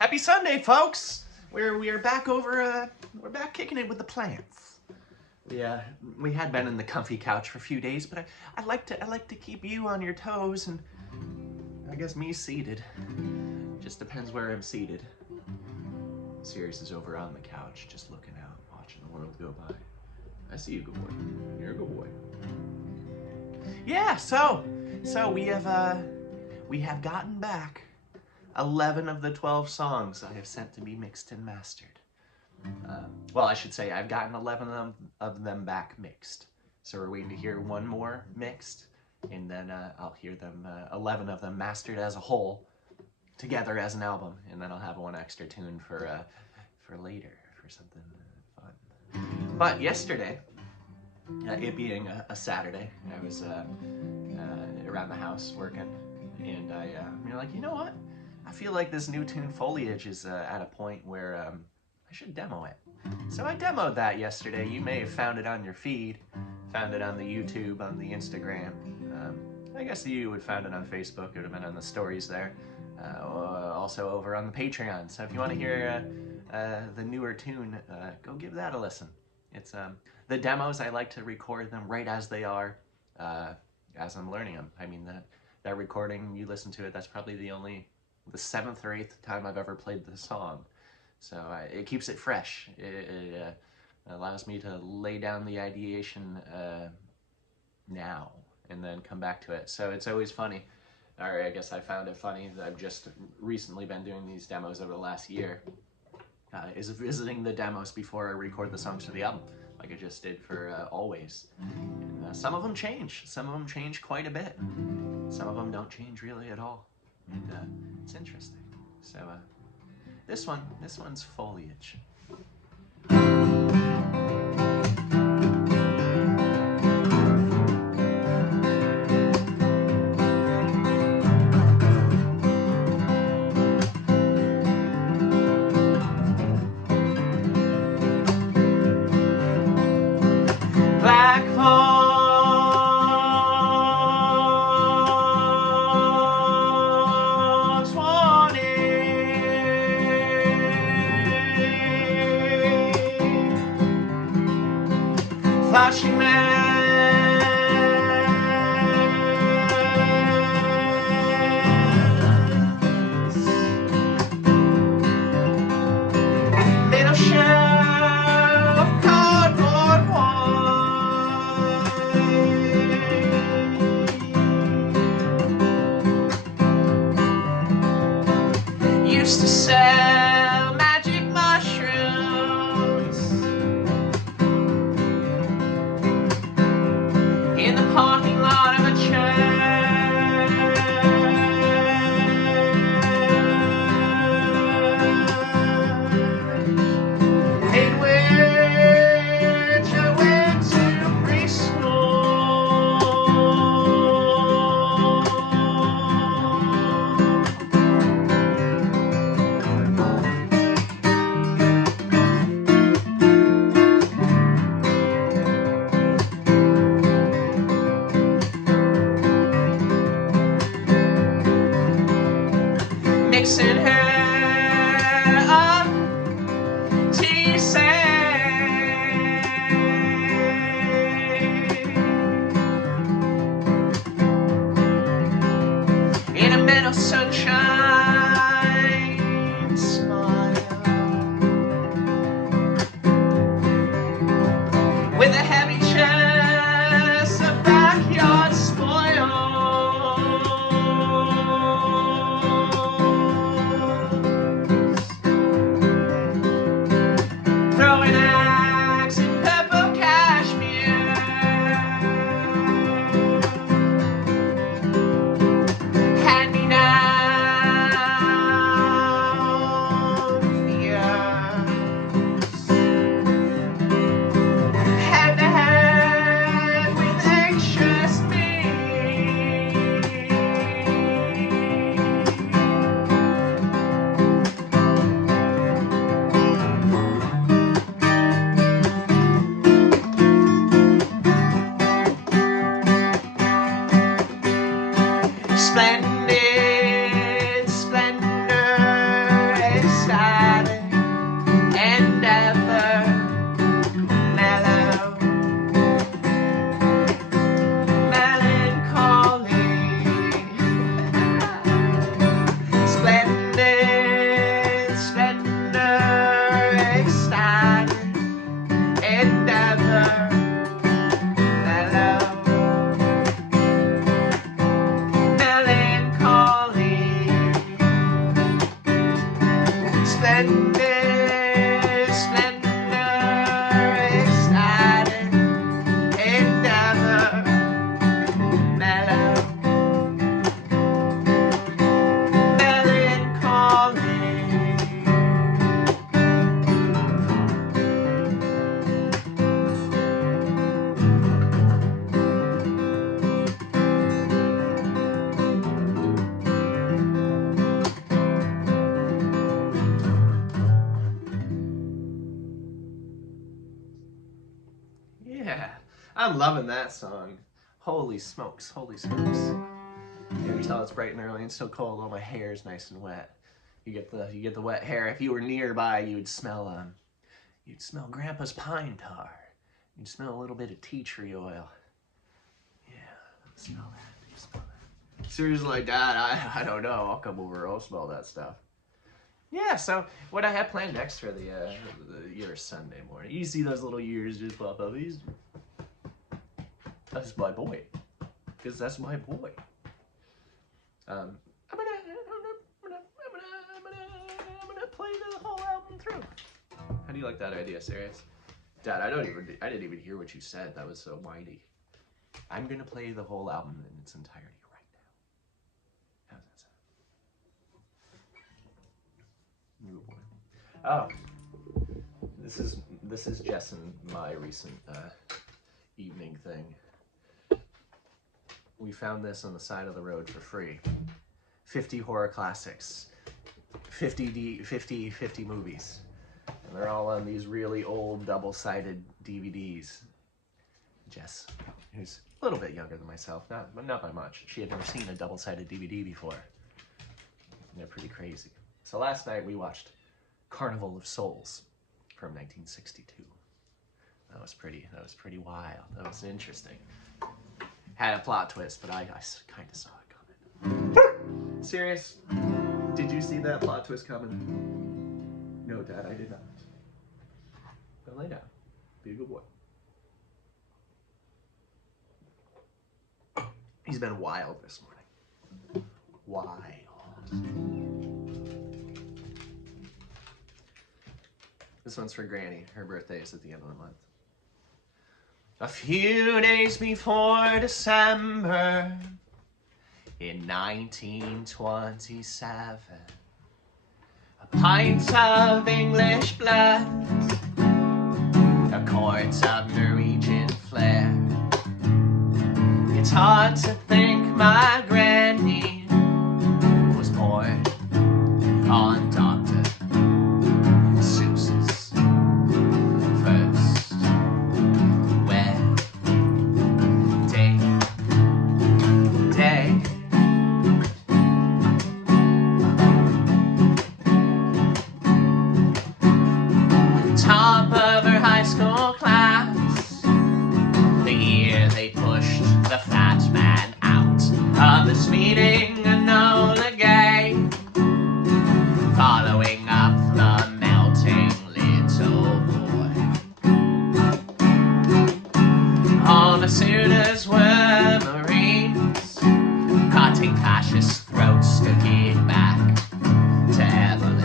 Happy Sunday, folks! We're back we're back kicking it with the plants. We had been in the comfy couch for a few days, but I like to keep you on your toes, and I guess me seated. Just depends where I'm seated. Sirius is over on the couch, just looking out, watching the world go by. I see you, good boy. You're a good boy. Yeah, so we have gotten back 11 of the 12 songs I have sent to be mixed and mastered. Well, I should say I've gotten 11 of them back mixed. So we're waiting to hear one more mixed, and then I'll hear them 11 of them mastered as a whole, together as an album, and then I'll have one extra tune for later, for something fun. But yesterday, it being a Saturday, I was around the house working, and you're like, you know what? I feel like this new tune Foliage is at a point where I should demo it. So I demoed that yesterday. You may have found it on your feed, found it on the YouTube, on the Instagram. I guess you would found it on Facebook. It would have been on the stories there. Also over on the Patreon. So if you want to hear the newer tune, go give that a listen. It's the demos, I like to record them right as they are, as I'm learning them. I mean, that recording, you listen to it, that's probably the 7th or 8th time I've ever played the song. So it keeps it fresh. It allows me to lay down the ideation now and then come back to it. So it's always funny. Or I guess I found it funny that I've just recently been doing these demos over the last year. Is visiting the demos before I record the songs for the album, like I just did for Always. And, some of them change. Some of them change quite a bit. Some of them don't change really at all. And it's interesting. So this one's Foliage. Black folks wanting flashing lights made of shell cardboard wine. Used to sell magic mushrooms in the parking lot of a church. In which I went to preschool. splendid splendor, excited endeavor, mellow melancholy. Yeah, I'm loving that song. Holy smokes, holy smokes. You can tell it's bright and early and still cold. All my hair is nice and wet. You get the wet hair. If you were nearby, you'd smell Grandpa's pine tar. You'd smell a little bit of tea tree oil. Yeah, smell that. You smell that. Seriously, like, Dad, I don't know. I'll come over. I'll smell that stuff. Yeah, so what I have planned next for the year Sunday morning. You see those little ears just pop up. That's my boy. Because that's my boy. I'm gonna play the whole album through. How do you like that idea, Sirius? Dad, I didn't even hear what you said. That was so whiny. I'm gonna play the whole album in its entirety right now. How's that sound? Oh, this is Jess and my recent evening thing. We found this on the side of the road for free. 50 horror classics, 50 movies, and they're all on these really old double-sided DVDs. Jess, who's a little bit younger than myself, not by much. She had never seen a double-sided DVD before. And they're pretty crazy. So last night we watched Carnival of Souls from 1962. That was pretty wild. That was interesting. Had a plot twist, but I kind of saw it coming. Serious? Did you see that plot twist coming? No, Dad, I did not. Then lay down. Be a good boy. He's been wild this morning. Wild. This one's for Granny. Her birthday is at the end of the month. A few days before December in 1927, a pint of English blood, a quart of Norwegian flair. It's hard to think my granny was born on Dr. Seuss's first day. Top of her high school class, the year they pushed the fat man out of this meeting, Enola Gay, following up the melting little boy. All the suitors were Marines, cutting fascist throats to give back to Evelyn.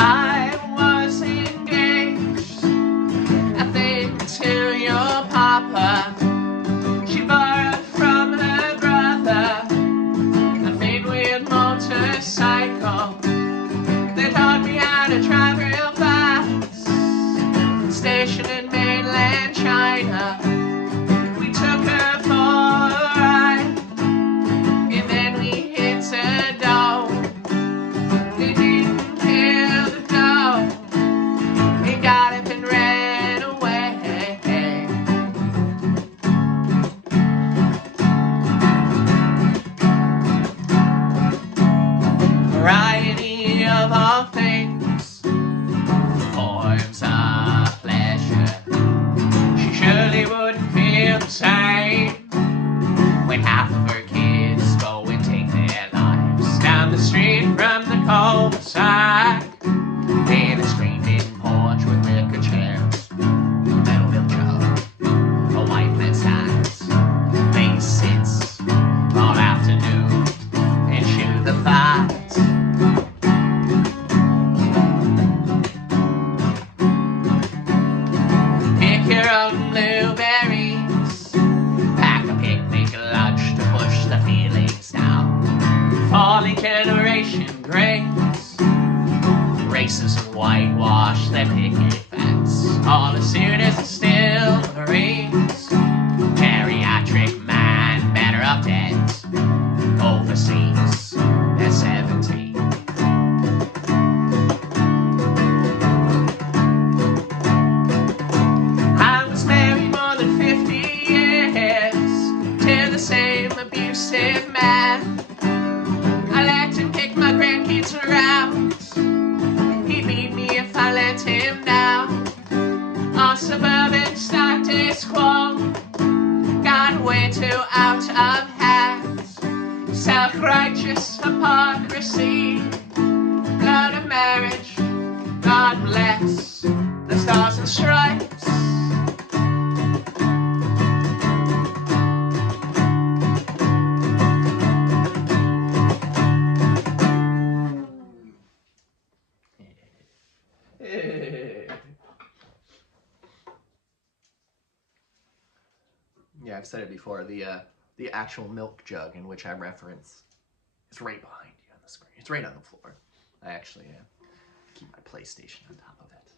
I was engaged, I think, to your papa. She borrowed from her brother a big weird motorcycle. They taught me how to drive real fast. Stationed in mainland China, we took her for a ride, and then we hit a dog. We didn't hear the dog. He got up and ran away. Variety of all things, forms of pleasure. She surely wouldn't feel the same when half of her kids go and take their lives down the street from the cul-de-sac. In a screened-in porch with wicker chairs, metal milk jug, a white man's hands, face sits seas at 17. I was married more than 50 years to the same abusive man. I let him kick my grandkids around. He beat me if I let him down. Our suburban status quo got way too out of hand. Self-righteous hypocrisy, blood of marriage, God bless the stars and stripes. Yeah, I've said it before. The actual milk jug in which I reference is right behind you on the screen. It's right on the floor. I actually keep my PlayStation on top of it.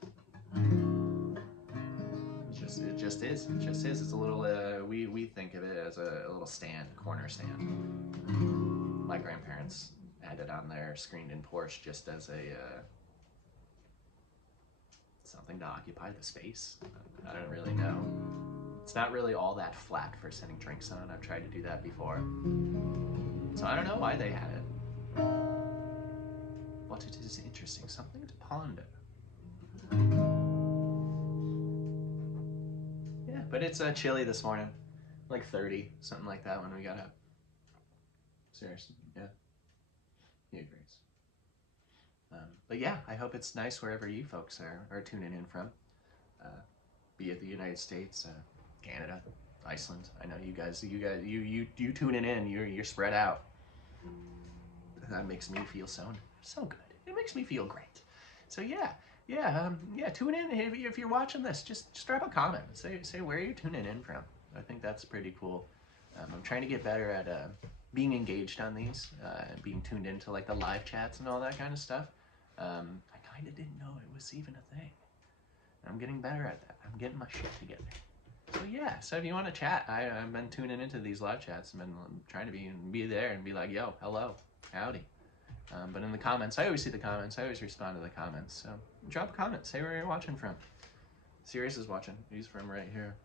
It just is. It's a little. We think of it as a little stand, corner stand. My grandparents had it on their screened-in porch just as a something to occupy the space. I don't really know. It's not really all that flat for setting drinks on. I've tried to do that before. So I don't know why they had it. But it is interesting. Something to ponder. Yeah, but it's chilly this morning. Like 30, something like that when we got up. Seriously, yeah. He agrees. But yeah, I hope it's nice wherever you folks are tuning in from. Be it the United States, Canada, Iceland. I know you guys, you tuning in. You're spread out. That makes me feel so good. It makes me feel great. So yeah. Tune in if you're watching this. Just drop a comment. Say where you're tuning in from. I think that's pretty cool. I'm trying to get better at being engaged on these, being tuned into like the live chats and all that kind of stuff. I kind of didn't know it was even a thing. I'm getting better at that. I'm getting my shit together. So yeah, so if you want to chat, I've been tuning into these live chats. I've been trying to be there and be like, yo, hello, howdy. But in the comments, I always see the comments. I always respond to the comments. So drop a comment. Say where you're watching from. Sirius is watching. He's from right here.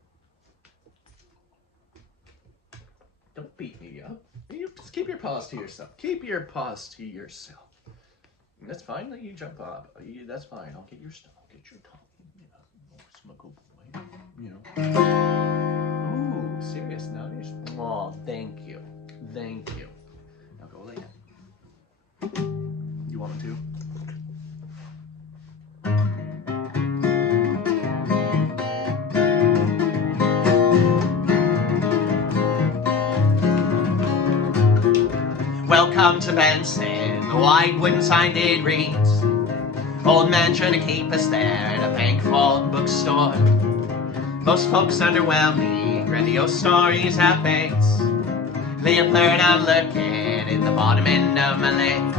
Don't beat me up. You just keep your paws to yourself. Keep your paws to yourself. That's fine. Let you jump up. That's fine. I'll get your stuff. I'll get your tongue. You know, smuggle boy. You know. Ooh, Sirius. Now you're. Oh, thank you. Thank you. Now go lay down. You want me to? Welcome to Benson, the white wooden sign did read. Old man trying to keep us there at a bank-vault bookstore. Most folks underwhelm me, grandiose stories have banks. Leopard, I'm looking in the bottom end of my lake.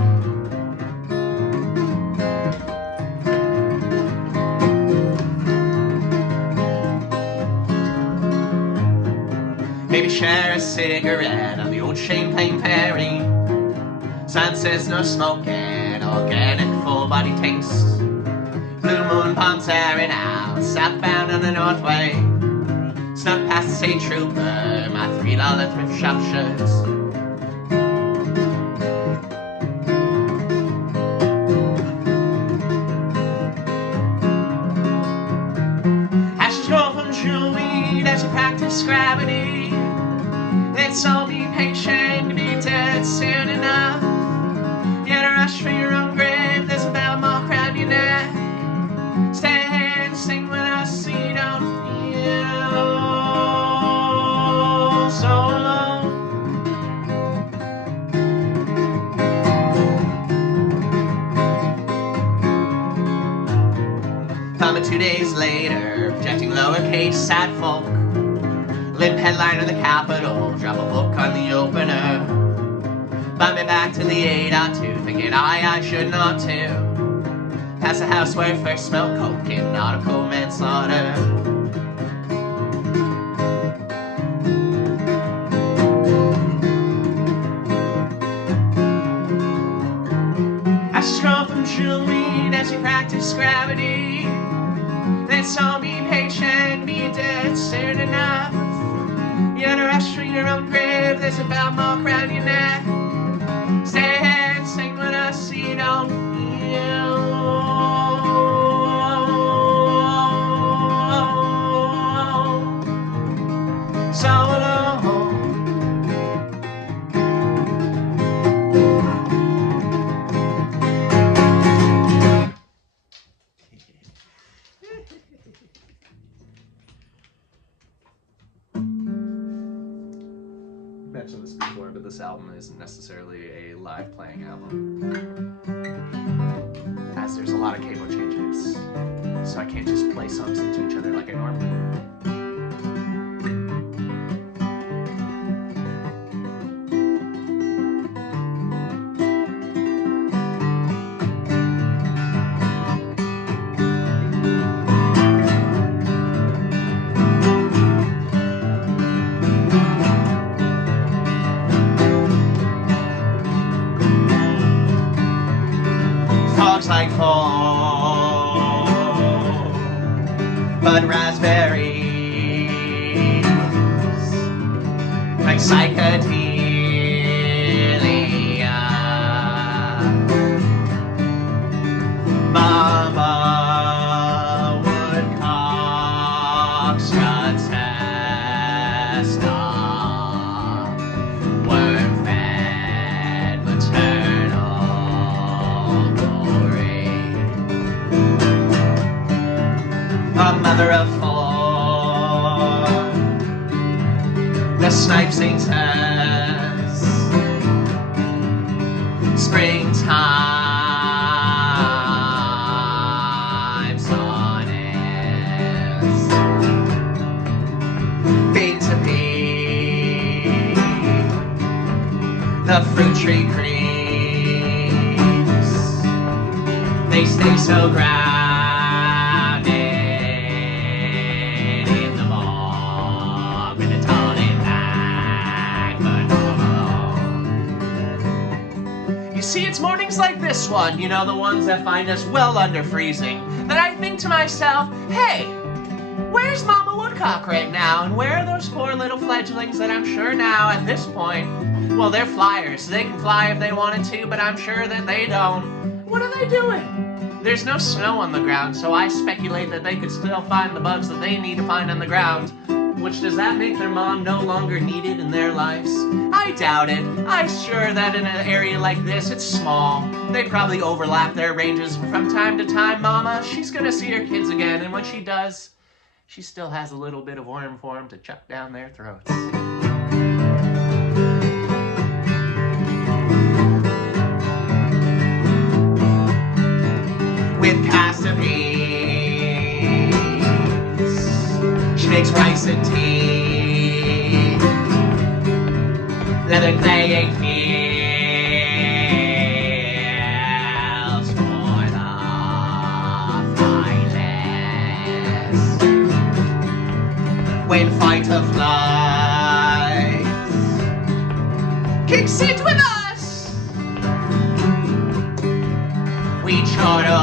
Maybe share a cigarette on the old Champlain Ferry. Sign says no smoking, organic full body taste. Blue moon palms airing out, southbound on the Northway. Snuck past the state trooper, my $3 thrift shop shirts. Ashes grow from jewelweed as you practice gravity. Let's all be patient to be dead soon enough. Yet a rush for your own grave, there's a bell mark around your neck. Stay here and sing with us so you don't feel so alone. Coming 2 days later, projecting lowercase sad folk. Limp headline on the Capitol, drop a book on the opener. Buy me back to the 802, thinking I should not too. Past the house where I first smelled coke in nautical manslaughter. for your own grave. There's a bell around your neck. Stay and sing with us so you don't feel so alone. Mentioned this before, but this album isn't necessarily a live playing album, as there's a lot of cable changes, so I can't just play songs into each other like I normally would. Fogs like fall, but raspberries like psychedelia. Mama woodcock struts chestnut, worm-fed maternal glory. A mother of four, the snipe sings hers. Springtime sonnets, bean to pea, the fruit tree creeps. They stay so grounded in the bog with a tawny blackbird normal. You see, it's mornings like this one, you know, the ones that find us well under freezing, that I think to myself, hey, where's Mama Woodcock right now? And where are those poor little fledglings that I'm sure now at this point, well, they're flyers. They can fly if they wanted to, but I'm sure that they don't. What are they doing? There's no snow on the ground, so I speculate that they could still find the bugs that they need to find on the ground. Which, does that make their mom no longer needed in their lives? I doubt it. I'm sure that in an area like this, it's small. They probably overlap their ranges from time to time. Mama, she's gonna see her kids again, and when she does, she still has a little bit of worm for them to chuck down their throats. With castor beans, she makes rice and tea. Leather claying fields for the finest. When fighter flies, kick sit with us. We charter hard,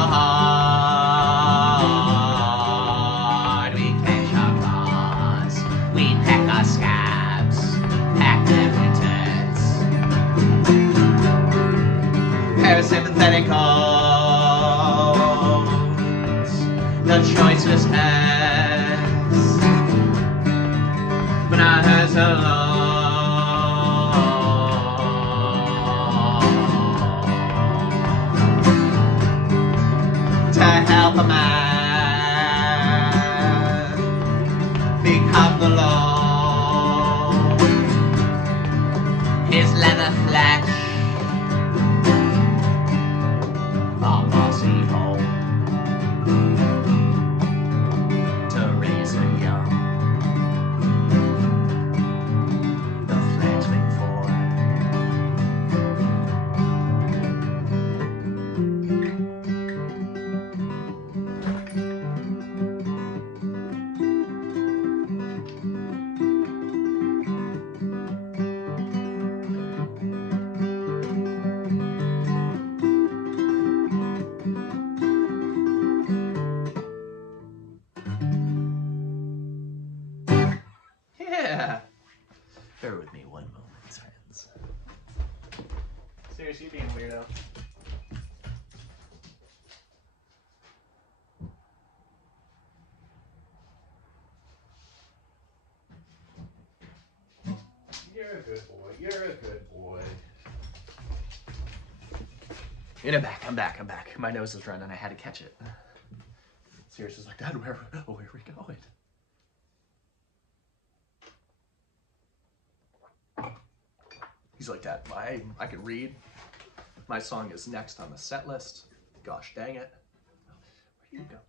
we catch our claws, we peck our scabs, pack their returns. Parasympathetic codes, the choice was hers, but not hers alone. To help a man become the law, his leather flesh, a mossy hole to raise her young, the fledgling for. Bear with me one moment, friends. Seriously, you being a weirdo. You're a good boy. You're a good boy. And I'm back. My nose is running. I had to catch it. Sirius is like, Dad, where are we going? He's like, Dad, I can read. My song is next on the set list. Gosh dang it. Where are you going?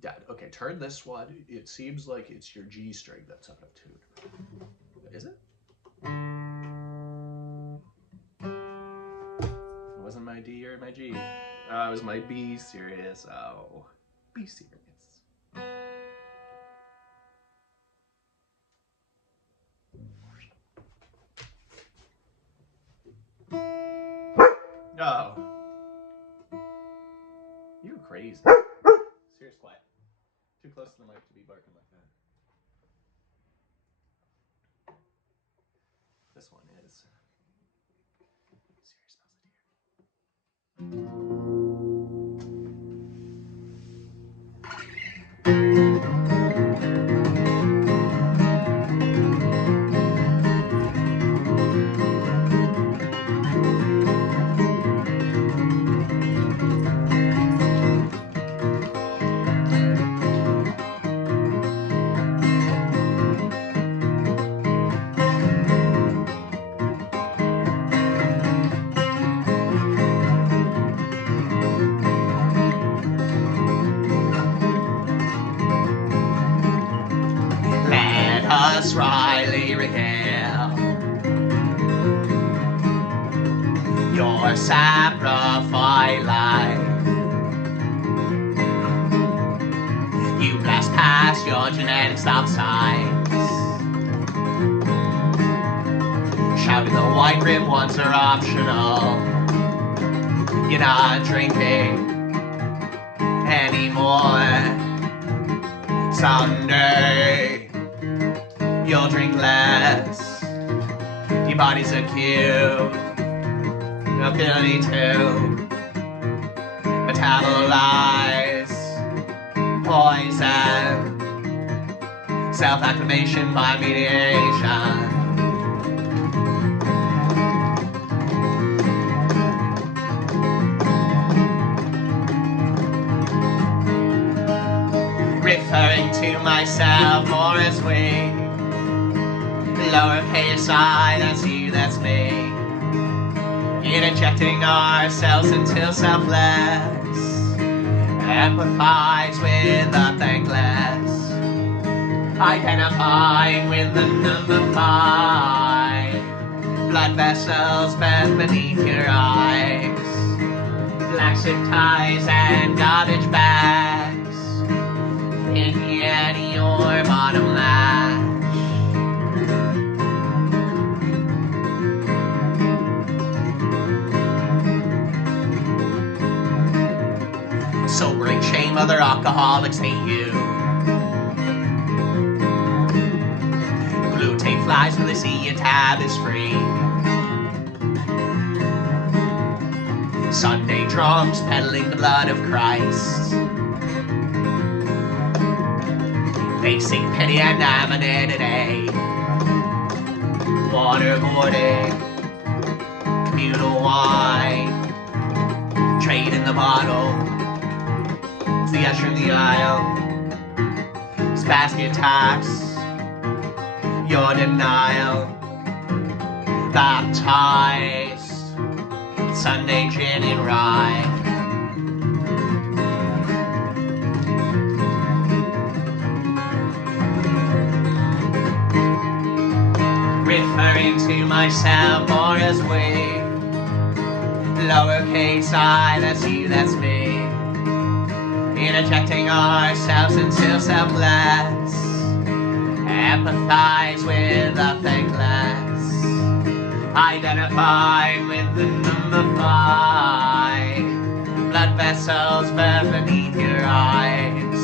Dad, okay, turn this one. It seems like it's your G string that's out of tune. Is it? It wasn't my D or my G. It was my B, Sirius. Oh, be serious. Oh. You're crazy. Serious, quiet. Too close to the mic to be barking like that. This one is Sirius smells it here. Riley regale your sacrifice life. You blast past your genetic stop signs, shouting the white rib ones are optional. You're not drinking anymore. Someday you'll drink less. Your body's accused of ability to metabolize poison, self-acclimation by mediation. Referring to myself more as we, lowercase I, that's you, that's me. Interjecting ourselves into selfless, empathize with the thankless, identifying with the number 5, blood vessels bent beneath your eyes, black zip ties and garbage bags, thinking at your bottom lash. Sobering shame, other alcoholics hate you. Glue tape flies when they see your tab is free. Sunday drunks peddling the blood of Christ. They sing pity and anonymity. Waterboarding, communal wine, trade in the bottle. The usher in the aisle, it's basket tax, your denial, baptized, Sunday gin and rye. Referring to myself more as we, lowercase I, that's you, that's me. Interjecting ourselves into selfless, empathize with the thankless, identify with the number 5, blood vessels burn beneath your eyes,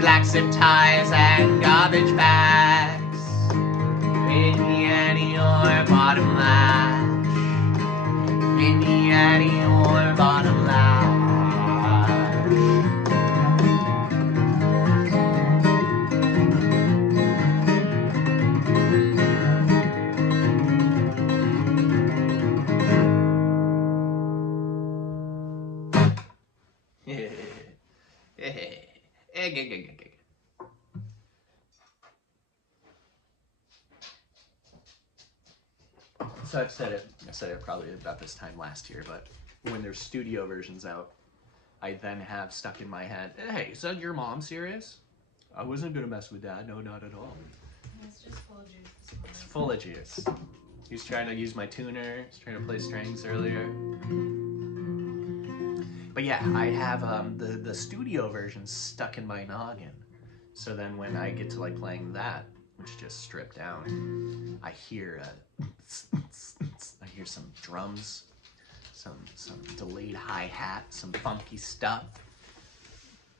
black zip ties and garbage bags, Penny Annie or bottom latch. Penny Annie or bottom latch. So I said it probably about this time last year, but when there's studio versions out, I then have stuck in my head, hey, is that your mom, Sirius? I wasn't gonna mess with that, no, not at all. It's just full of juice. It's full of juice. He's trying to use my tuner, he's trying to play strings earlier. But yeah, I have the studio version stuck in my noggin. So then when I get to like playing that, which is just stripped down, I hear some drums, some delayed hi-hat, some funky stuff.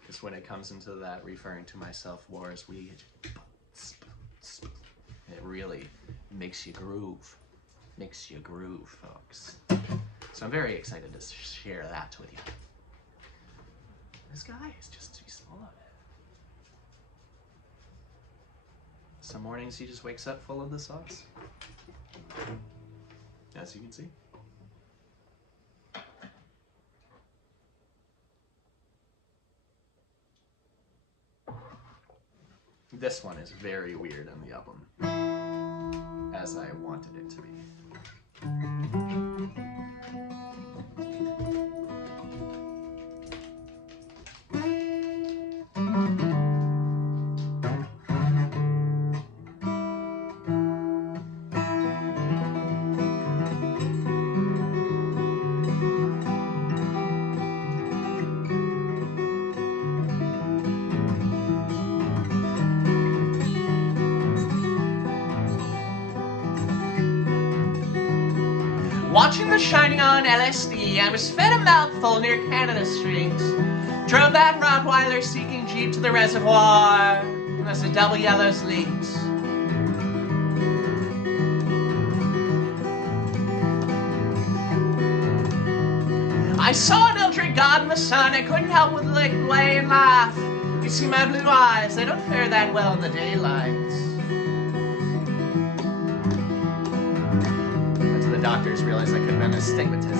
Because when it comes into that referring to myself, war is weed, it really makes you groove. Makes you groove, folks. So I'm very excited to share that with you. This guy is just, he's full of it. Some mornings he just wakes up full of the sauce. As you can see. This one is very weird on the album, as I wanted it to be. Watching The Shining on LSD, I was fed a mouthful near Canada Street. Drove that Rottweiler seeking Jeep to the reservoir as the double yellows leaked. I saw an ultra god in the sun, I couldn't help but look away and laugh. You see my blue eyes, they don't fare that well in the daylight. The doctors realized I could have been astigmatism.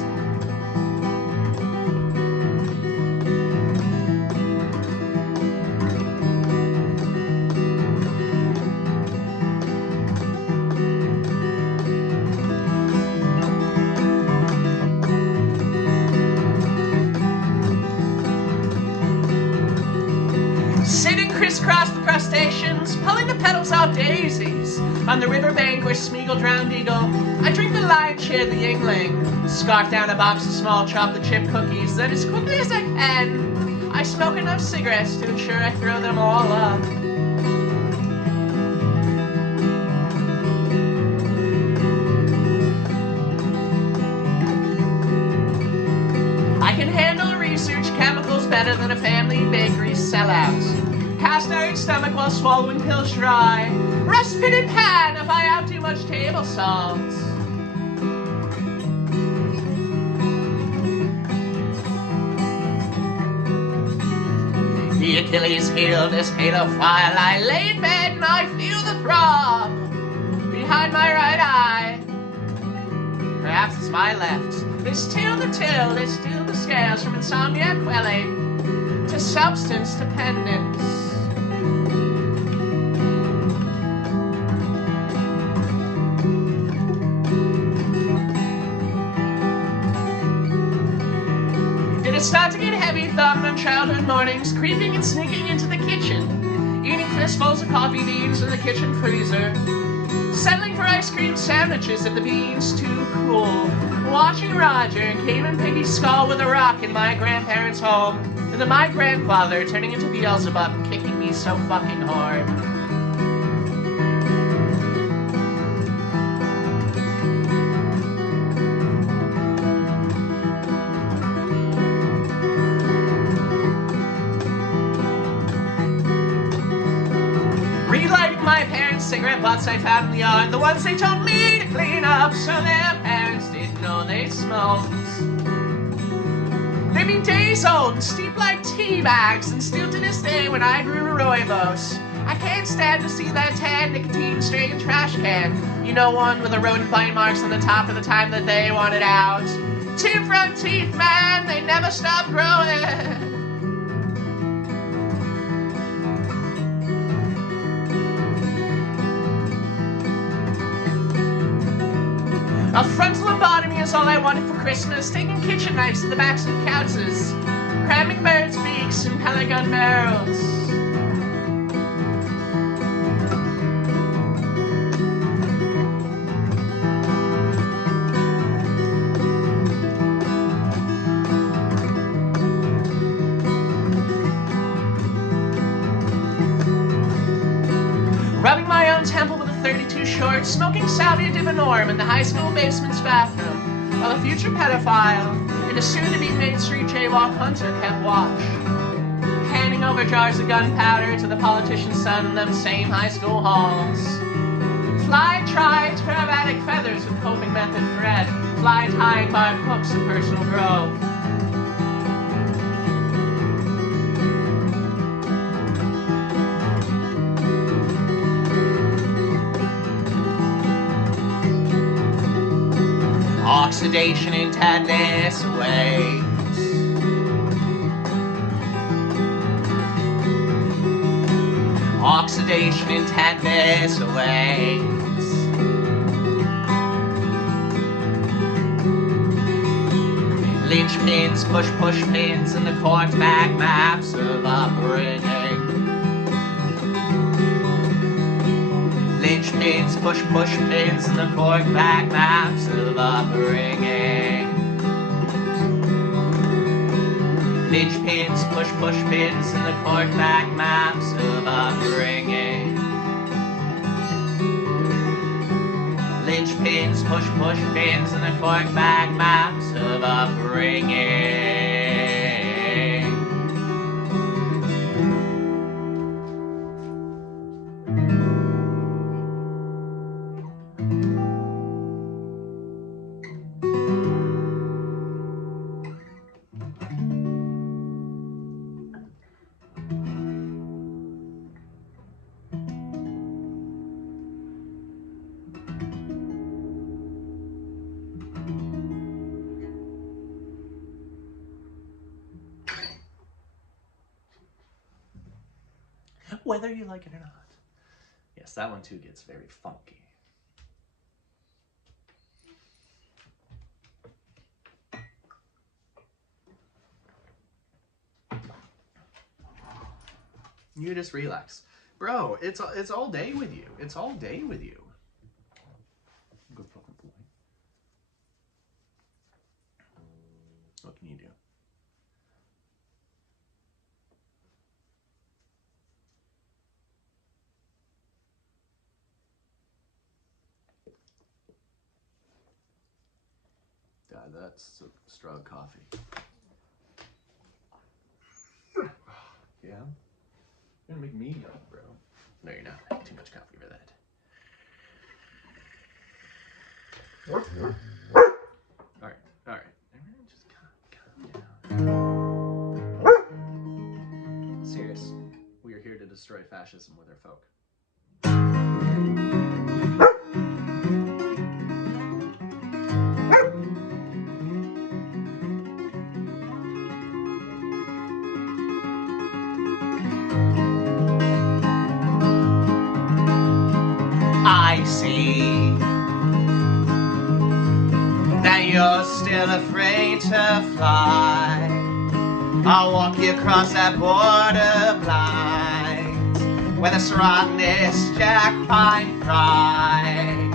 Sitting crisscross the crustaceans, pulling the petals off daisies, on the riverbank where Smeagol drowned eagle, I drink the lion's share of the Yingling, scarf down a box of small chocolate chip cookies, then as quickly as I can, I smoke enough cigarettes to ensure I throw them all up. I can handle research chemicals better than a family bakery sellout. Cast iron stomach while swallowing pills dry. Rust pitted pan if I have too much table salt. The Achilles heel this halo while I lay in bed and I feel the throb behind my right eye. Perhaps it's my left. They still the till, they still the scales from insomnia quelling to substance dependence. It started to get heavy thumbed on childhood mornings, creeping and sneaking into the kitchen, eating fistfuls of coffee beans in the kitchen freezer, settling for ice cream sandwiches if the beans too cool, watching Roger and Cayman Piggy skull with a rock in my grandparents' home, and then my grandfather turning into Beelzebub and kicking me so fucking hard. cigarette butts I found in the yard, the ones they told me to clean up so their parents didn't know they smoked. They'd be days old and steep like tea bags, and still to this day when I grew rooibos, I can't stand to see that tan nicotine-stained trash can. You know, one with the rodent bite marks on the top of the time that they want it out. Two front teeth, man, they never stop growing. A frontal lobotomy is all I wanted for Christmas, taking kitchen knives to the backs of couches, cramming birds' beaks in pellet gun barrels. Rubbing my own temple with a 32 short, smoking salvia divinorum in the high school basement's bathroom, while a future pedophile and a soon-to-be Main Street jaywalk hunter kept watch, handing over jars of gunpowder to the politician's son in them same high school halls. Fly tried aerobatic feathers with coping method thread, fly tying barred hooks of personal growth. Oxidation and tetanus awaits. Oxidation and tetanus awaits. Linchpins, push pins, and the corkback maps of upbringing. Linchpins, push pins, and the corkback maps of upbringing. Linchpins, push pins, and the corkback maps of upbringing. Linchpins, push pins, and the corkback maps of upbringing. Whether you like it or not. Yes, that one too gets very funky. You just relax. Bro, it's all day with you. It's all day with you. Good fucking boy. What can you do? God, that's a straw of coffee. Yeah? You're gonna make me young, bro. No, you're not. Too much coffee for that. Alright. Just calm down. Sirius, we are here to destroy fascism with our folk. I see that you're still afraid to fly. I'll walk you across that border blind, where the rottenness jack pine pride.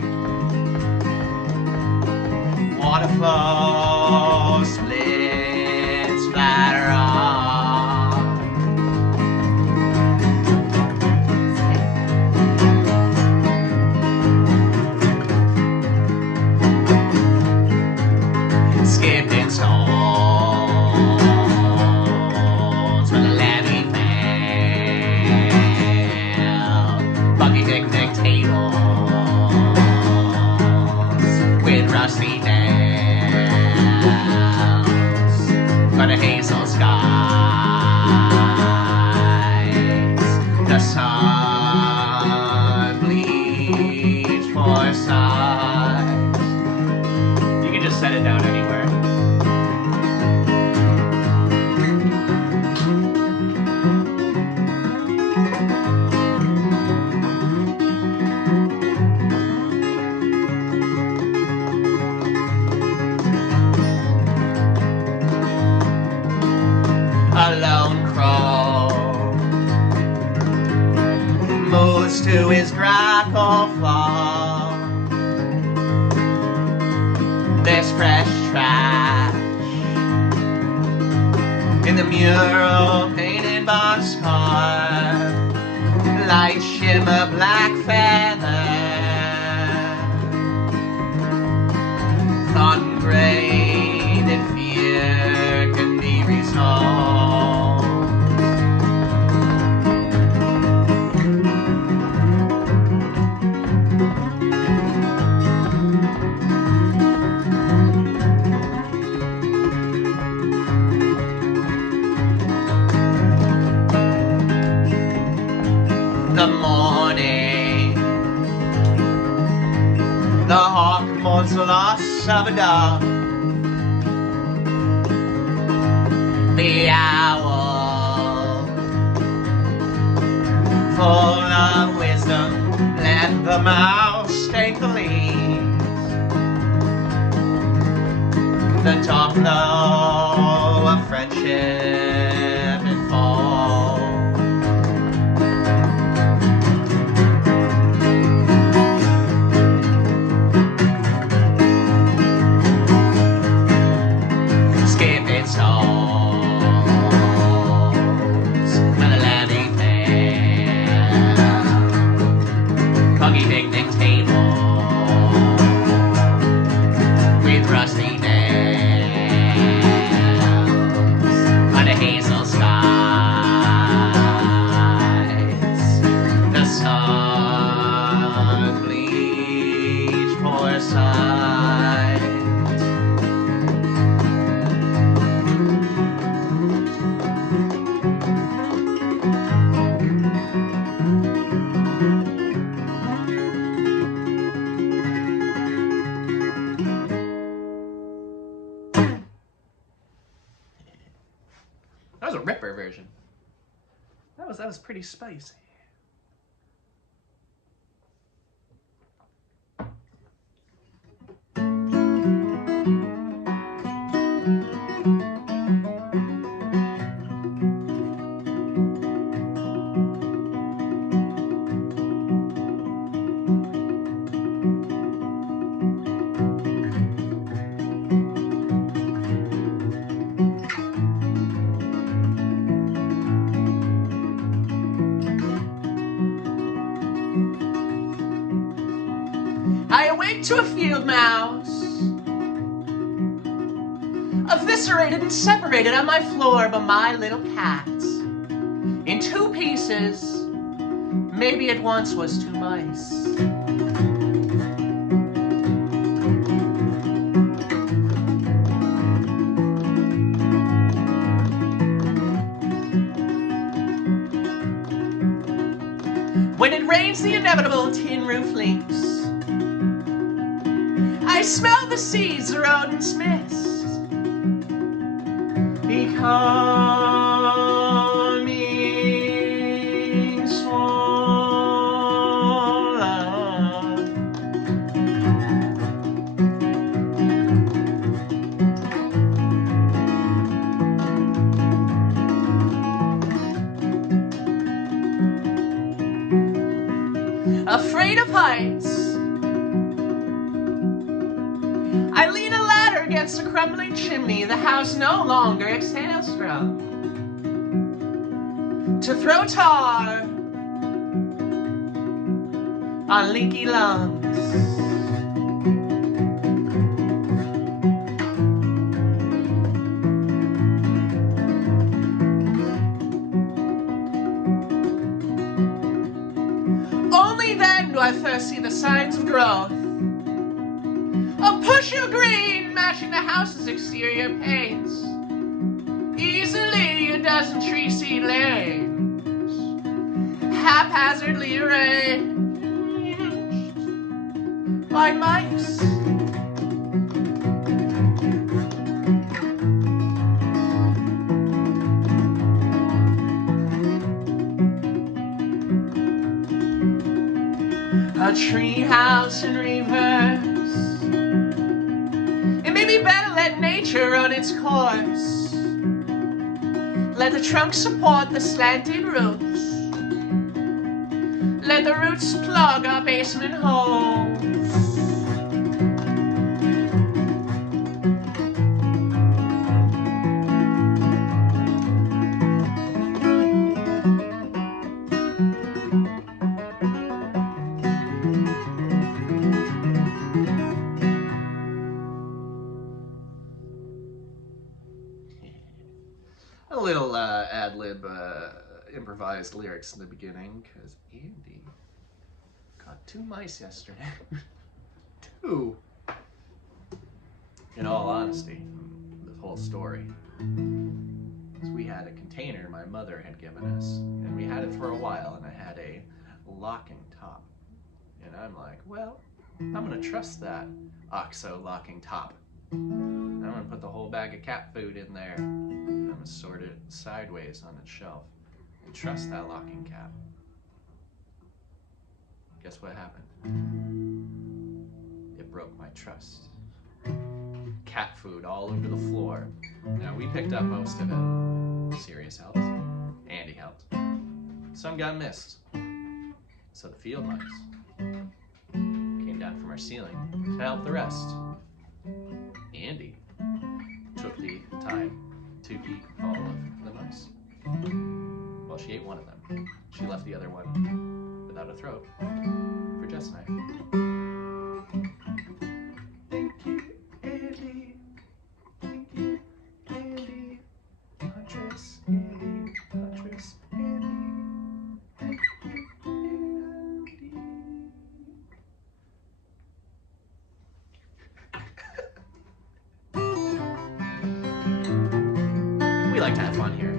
Water flow splits flat around. Skipping stones where the levee fell. Buggy picnic table dusty nails for the hazel skies. The sun bleeds for sighs. You can just set it down anywhere. A lone crow moves to his grackle farm. There's fresh trash in the mural painted boxcar. Light shimmer black feather, thought engraved in fear can be resolved. The morning, the hawk mourns the loss of a dog. The owl, full of wisdom, let the mouse take the lead. The top flow of friendship and fall. Skip its toes with a levy fair, coggy picnic table with rusty nails on the hazel skies. The sun bleeds for sight. That was a ripper version. That was pretty spicy. I awake to a field mouse, eviscerated and separated on my floor by my little cat, in two pieces. Maybe it once was two mice. When it rains, the inevitable tin roof leaks. I smell the seeds the rodents missed, becoming swollen. Afraid of heights, I lean a ladder against a crumbling chimney the house no longer exhales from, to throw tar on leaky lungs. Only then do I first see the signs of growth. A bushel green matching the house's exterior paints. Easily a dozen tree seedlings, haphazardly arranged by mice. A tree house in reverse. It may be better let nature run its course. Let the trunk support the slanted roots. Let the roots plug our basement holes. A little ad-lib improvised lyrics in the beginning, because Andy caught 2 mice yesterday. 2! In all honesty, the whole story. We had a container my mother had given us, and we had it for a while, and it had a locking top. And I'm like, well, I'm gonna trust that OXO locking top. I'm gonna put the whole bag of cat food in there. I'm gonna sort it sideways on its shelf and trust that locking cap. Guess what happened? It broke my trust. Cat food all over the floor. Now, we picked up most of it. Sirius helped. Andy helped. Some got missed. So the field mice came down from our ceiling to help the rest. Andy took the time to eat all of the mice. Well, she ate one of them. She left the other one without a throat for Jess and I. Thank you, Andy. Thank you, Andy. Huntress, Andy. Huntress, Andy. Thank you, Andy. We like to have fun here.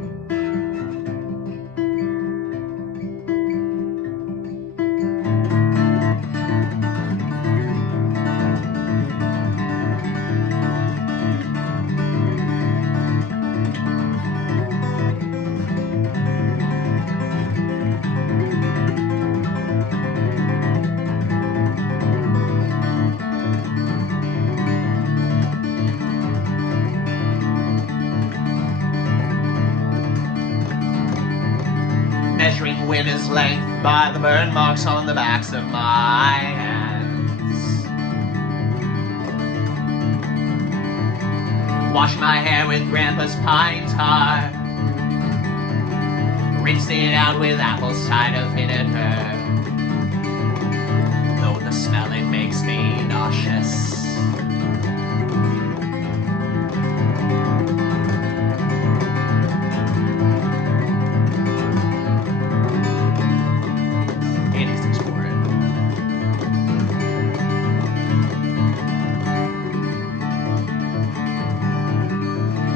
Measuring winter's length by the burn marks on the backs of my hands. Washing my hair with Grandpa's pine tar. Rinsed it out with apple cider vinegar. Though the smell, it makes me nauseous.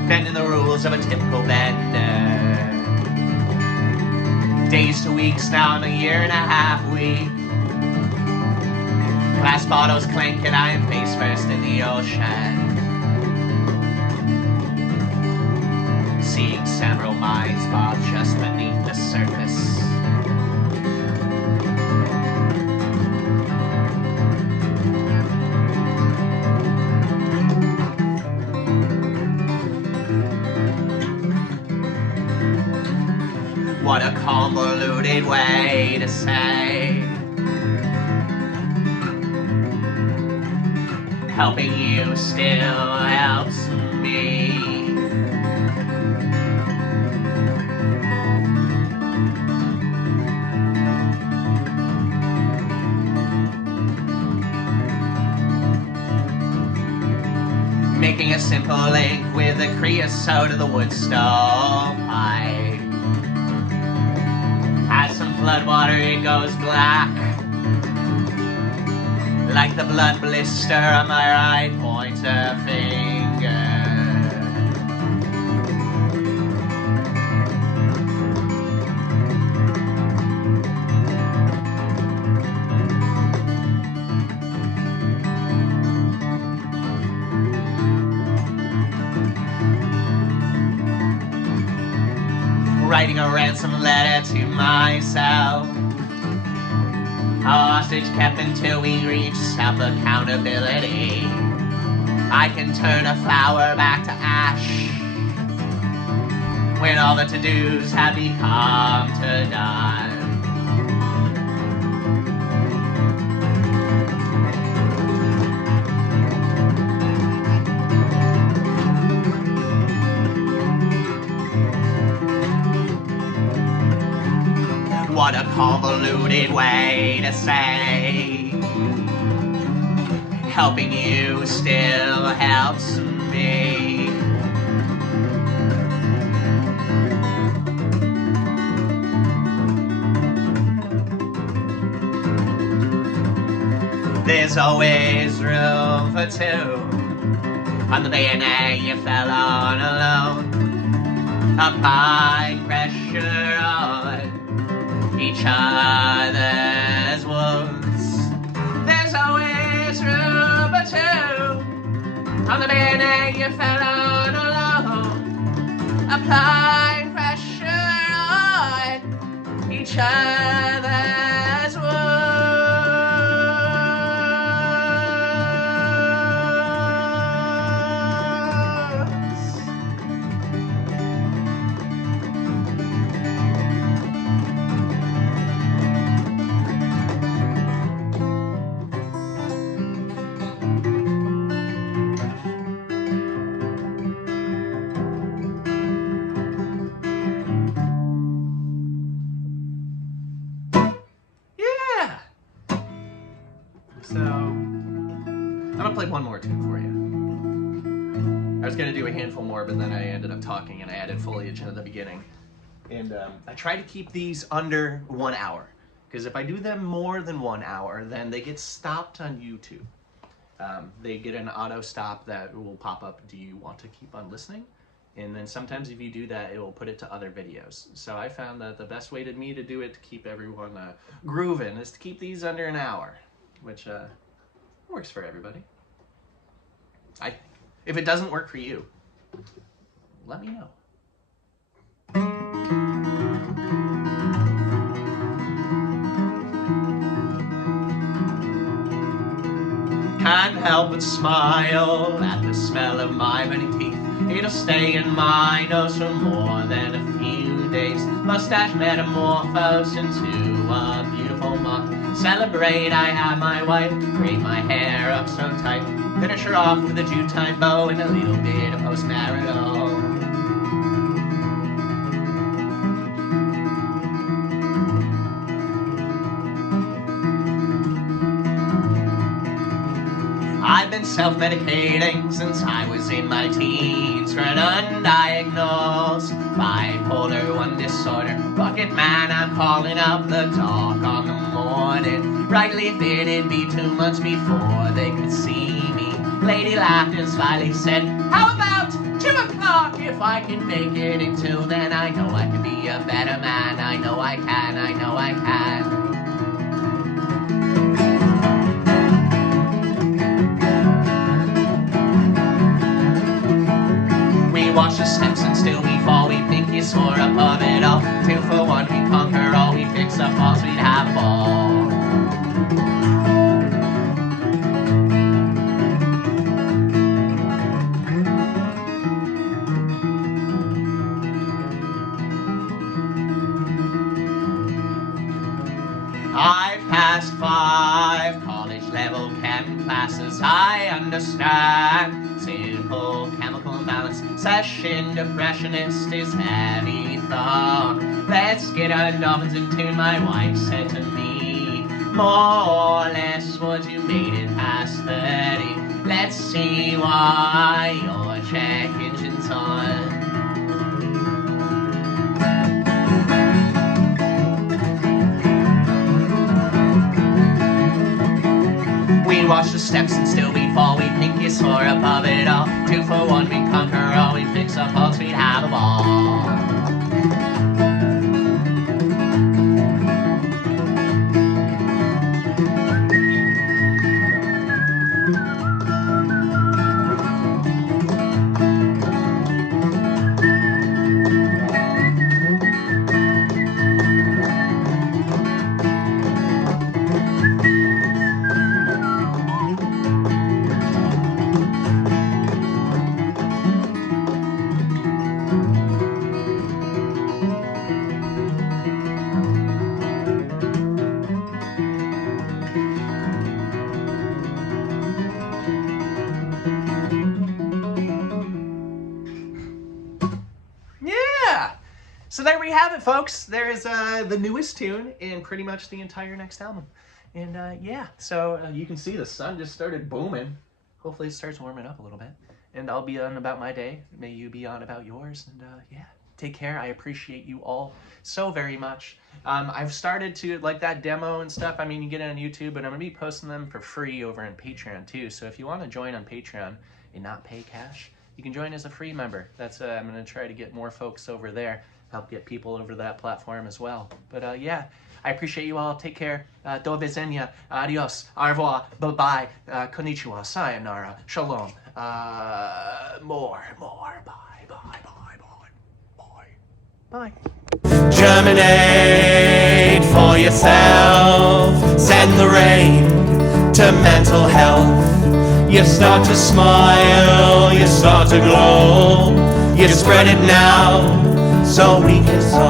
Bending the rules of a typical bender. Days to weeks, now I'm a year and a half weak. Glass bottles clink and I am face first in the ocean. Seeing several minds bob just beneath the surface. What a convoluted way to say helping you still helps me. Making a simple link with the creosote of the wood stove pipe. Has some flood water, it goes black. like the blood blister on my right pointer finger. Writing a ransom letter to myself, a hostage kept until we reach self-accountability. I can turn a flower back to ash when all the to-dos have become to done. What a convoluted way to say helping you still helps me. There's always room for two. On the bayonet you fell on alone, applying pressure on each other's wounds. There's always room for two. On the bayonet you fell on alone, applying pressure on each other's wounds. So, I'm gonna play one more tune for you. I was gonna do a handful more, but then I ended up talking and I added foliage in at the beginning. And I try to keep these under 1 hour, because if I do them more than 1 hour, then they get stopped on YouTube. They get an auto stop that will pop up, do you want to keep on listening? And then sometimes if you do that, it will put it to other videos. So I found that the best way to do it to keep everyone grooving is to keep these under an hour, which works for everybody. If it doesn't work for you, let me know. Can't help but smile at the smell of my many teeth. It'll stay in my nose for more than a few days. Mustache metamorphosed into a beautiful moth. Celebrate, I have my wife. Braid my hair up so tight. Finish her off with a Jutine bow and a little bit of post-marital. I've been self-medicating since I was in my teens for an undiagnosed bipolar 1 disorder. Bucket man, I'm calling up the doc on the morning. Rightly fitted, be 2 months before they could see me. Lady laughed and slyly said, how about 2 o'clock? If I can make it until then, I know I can be a better man. I know I can, I know I can. Watch the steps and still we fall. We think you soar above it all. 2 for 1, we conquer all. We fix the flaws, we'd have a ball. I've passed 5 college-level chem classes. I understand simple chemical imbalance. Session depressionist is heavy thought. Let's get our dolphins in tune, my wife said to me. More or less, would you made it past 30? Let's see why your check engine's on. We watch the steps and still we fall. We think you soar above it all. 2 for 1, we conquer all. We fix our faults, we'd have a ball. So there we have it, folks. There is the newest tune in pretty much the entire next album. And yeah, so you can see the sun just started booming. Hopefully it starts warming up a little bit. And I'll be on about my day. May you be on about yours. And yeah, take care. I appreciate you all so very much. I've started to, like that demo and stuff, I mean, you get it on YouTube, but I'm going to be posting them for free over on Patreon too. So if you want to join on Patreon and not pay cash, you can join as a free member. That's I'm going to try to get more folks over there. Help get people over to that platform as well. But yeah, I appreciate you all. Take care. Do widzenia. Adios. Au revoir. Bye-bye. Konnichiwa. Sayonara. Shalom. More. Bye. Bye. Germinate for yourself. Send the rain to mental health. You start to smile. You start to glow. You spread it now. So we can solve